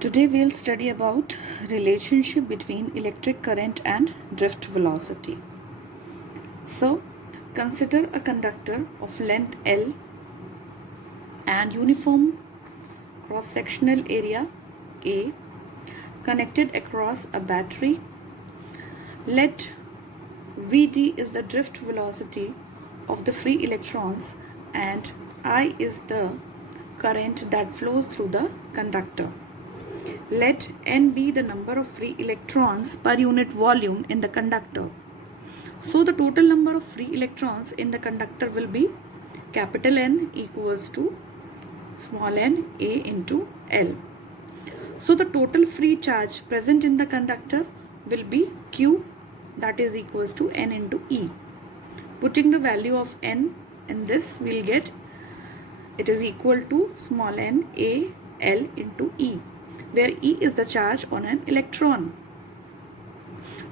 Today we'll study about relationship between electric current and drift velocity. So, consider a conductor of length L and uniform cross-sectional area A connected across a battery. Let Vd is the drift velocity of the free electrons and I is the current that flows through the conductor. Let n be the number of free electrons per unit volume in the conductor. So the total number of free electrons in the conductor will be capital N equals to small n A into L. So the total free charge present in the conductor will be Q, that is equals to N into E. Putting the value of N in this, we'll get it is equal to small n A L into E, where E is the charge on an electron.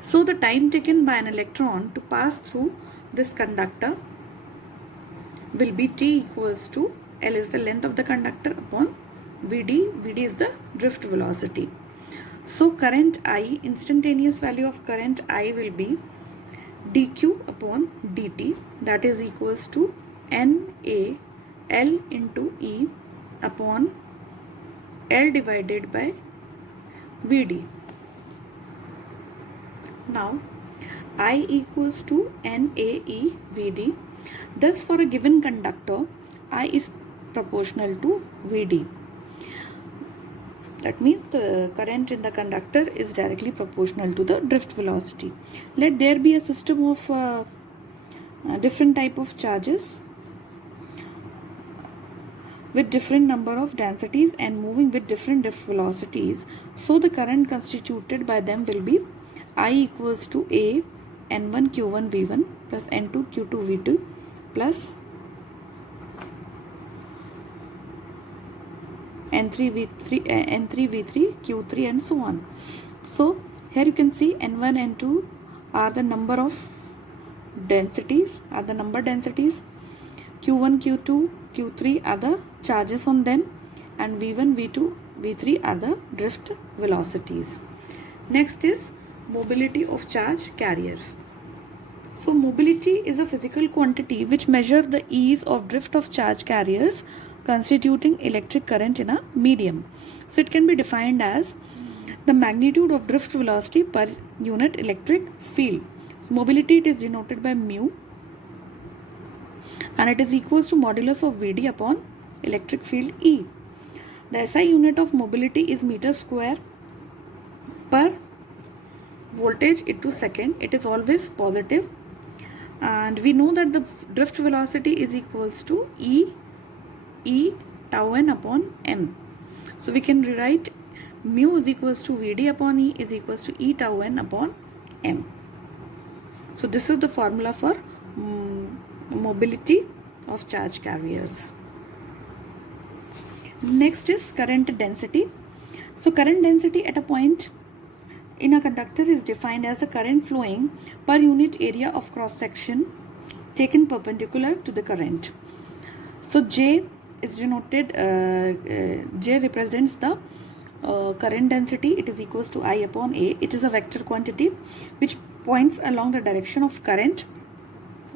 So the time taken by an electron to pass through this conductor will be T equals to L is the length of the conductor upon Vd. Vd is the drift velocity. So current I, instantaneous value of current I will be dq upon dt, that is equals to Na L into E upon L divided by Vd. Now I equals to NAE Vd. Thus for a given conductor, I is proportional to Vd. That means the current in the conductor is directly proportional to the drift velocity. Let there be a system of different type of charges with different number of densities and moving with different drift velocities. So the current constituted by them will be I equals to A N1 Q1 V1 plus N2 Q2 V2 plus N3 V3 Q3 and so on. So here you can see N1 N2 are the number of densities, Q1 Q2 Q3 are the charges on them, and V1 V2 V3 are the drift velocities. Next is mobility of charge carriers. So mobility is a physical quantity which measures the ease of drift of charge carriers constituting electric current in a medium. So it can be defined as the magnitude of drift velocity per unit electric field. So mobility, it is denoted by mu, and it is equals to modulus of Vd upon electric field E. The SI unit of mobility is meter square per voltage into second. It is always positive, and we know that the drift velocity is equals to E tau n upon m. So we can rewrite mu is equals to Vd upon E is equals to E tau n upon m. So this is the formula for mobility of charge carriers. Next is current density. So current density at a point in a conductor is defined as the current flowing per unit area of cross section taken perpendicular to the current. So J is denoted, J represents the current density. It is equals to I upon A. It is a vector quantity which points along the direction of current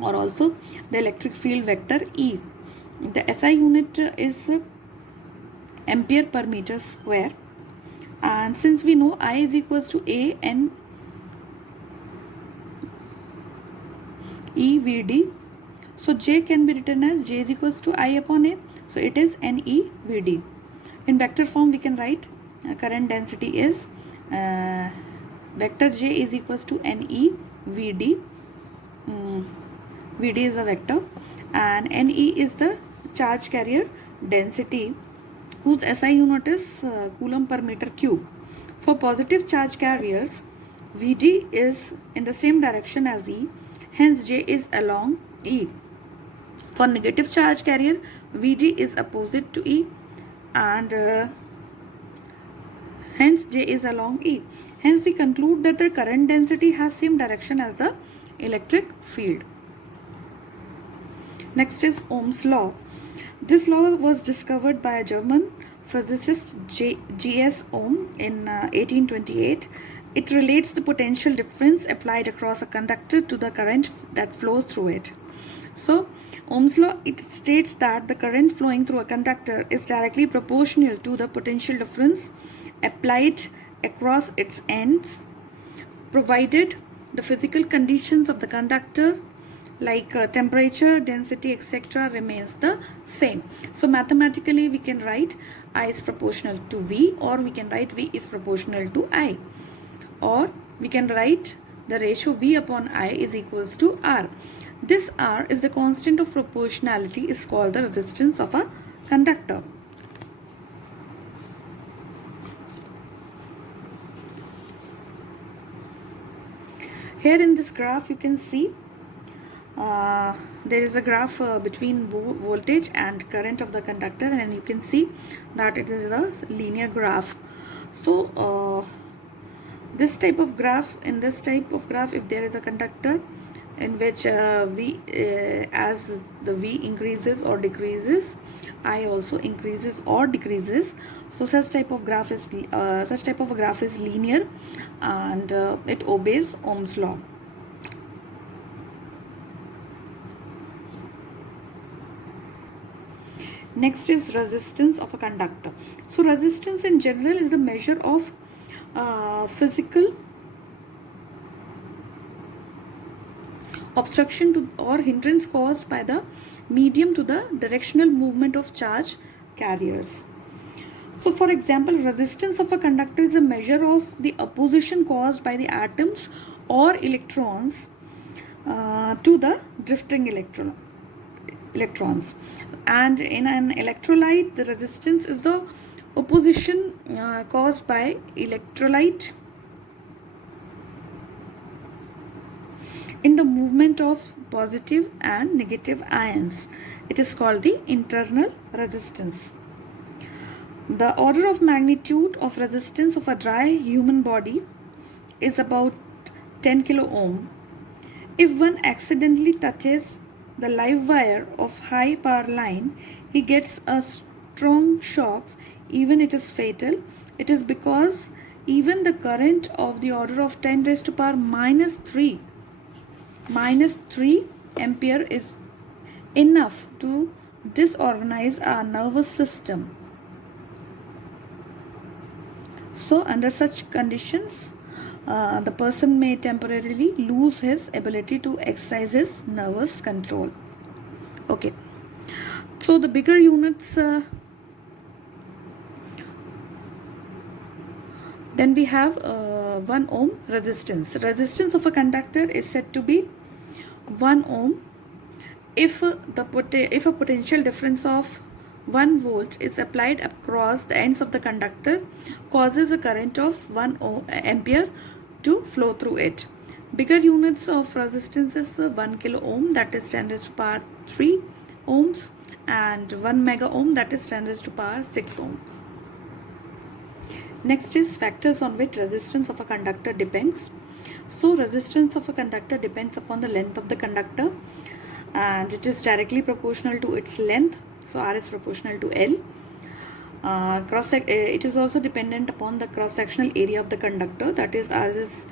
or also the electric field vector E. The SI unit is ampere per meter square, and since we know I is equals to A N E Vd, so J can be written as J is equals to I upon A, so it is Ne Vd. In vector form we can write current density is vector J is equals to Ne Vd. Vd is a vector and Ne is the charge carrier density whose SI unit is coulomb per meter cube. For positive charge carriers, Vd is in the same direction as E, hence J is along E. For negative charge carrier, Vd is opposite to E and hence J is along E. Hence we conclude that the current density has same direction as the electric field. Next is Ohm's law. This law was discovered by a German physicist G.S. Ohm in 1828. It relates the potential difference applied across a conductor to the current that flows through it. So, Ohm's law, it states that the current flowing through a conductor is directly proportional to the potential difference applied across its ends, provided the physical conditions of the conductor like temperature, density, etc. remains the same. So mathematically we can write I is proportional to V, or we can write V is proportional to I, or we can write the ratio V upon I is equals to R. This R is the constant of proportionality, is called the resistance of a conductor. Here in this graph you can see there is a graph between voltage and current of the conductor, and you can see that it is a linear graph. So this type of graph, if there is a conductor in which V, as the V increases or decreases, I also increases or decreases. So such type of graph is linear, and it obeys Ohm's law. Next is resistance of a conductor. So resistance in general is the measure of physical obstruction to or hindrance caused by the medium to the directional movement of charge carriers. So for example, resistance of a conductor is a measure of the opposition caused by the atoms or electrons to the drifting electrons. And in an electrolyte, the resistance is the opposition caused by electrolyte in the movement of positive and negative ions. It is called the internal resistance. The order of magnitude of resistance of a dry human body is about 10 kilo ohm. If one accidentally touches the live wire of high power line, he gets a strong shocks, even it is fatal. It is because even the current of the order of 10 raised to power minus 3 ampere is enough to disorganize our nervous system. So under such conditions, the person may temporarily lose his ability to exercise his nervous control. Okay, so the bigger units, then we have 1 ohm resistance. Resistance of a conductor is said to be 1 ohm if a potential difference of 1 volt is applied across the ends of the conductor, causes a current of 1 ampere to flow through it. Bigger units of resistance is 1 kilo ohm, that is 10 raised to power 3 ohms, and 1 mega ohm, that is 10 raised to power 6 ohms. Next is factors on which resistance of a conductor depends. So resistance of a conductor depends upon the length of the conductor, and it is directly proportional to its length. So R is proportional to L. It is also dependent upon the cross-sectional area of the conductor, that is R is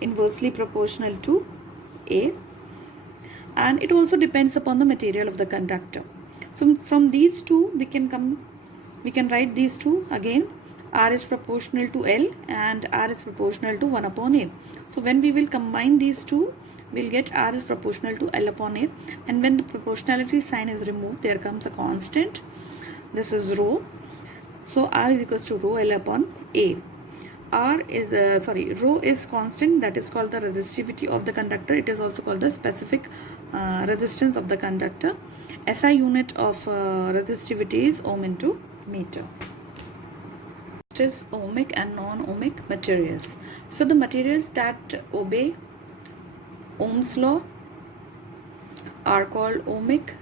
inversely proportional to A, and it also depends upon the material of the conductor. So from these two we can write these two again. R is proportional to L and R is proportional to 1 upon A. So when we will combine these two, we'll get R is proportional to L upon A, and when the proportionality sign is removed, there comes a constant. This is rho. So R is equals to rho L upon A. Rho is constant, that is called the resistivity of the conductor. It is also called the specific resistance of the conductor. SI unit of resistivity is ohm into meter. Next is ohmic and non-ohmic materials. So the materials that obey Ohm's law are called ohmic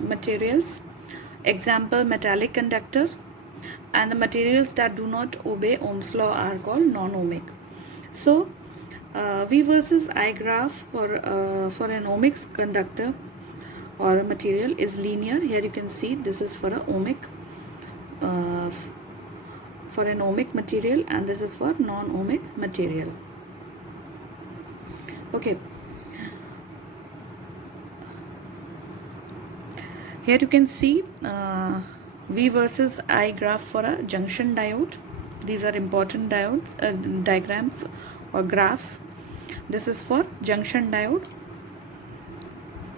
materials. Example, metallic conductor. And the materials that do not obey Ohm's law are called non-ohmic. So V versus I graph for an ohmic conductor or a material is linear. Here you can see this is for a ohmic for an ohmic material, and this is for non-ohmic material. Okay, here you can see V versus I graph for a junction diode. These are important diodes, diagrams or graphs. This is for junction diode.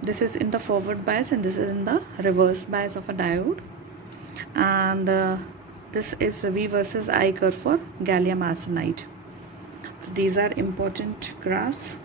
This is in the forward bias and this is in the reverse bias of a diode. And this is V versus I curve for gallium arsenide. So these are important graphs.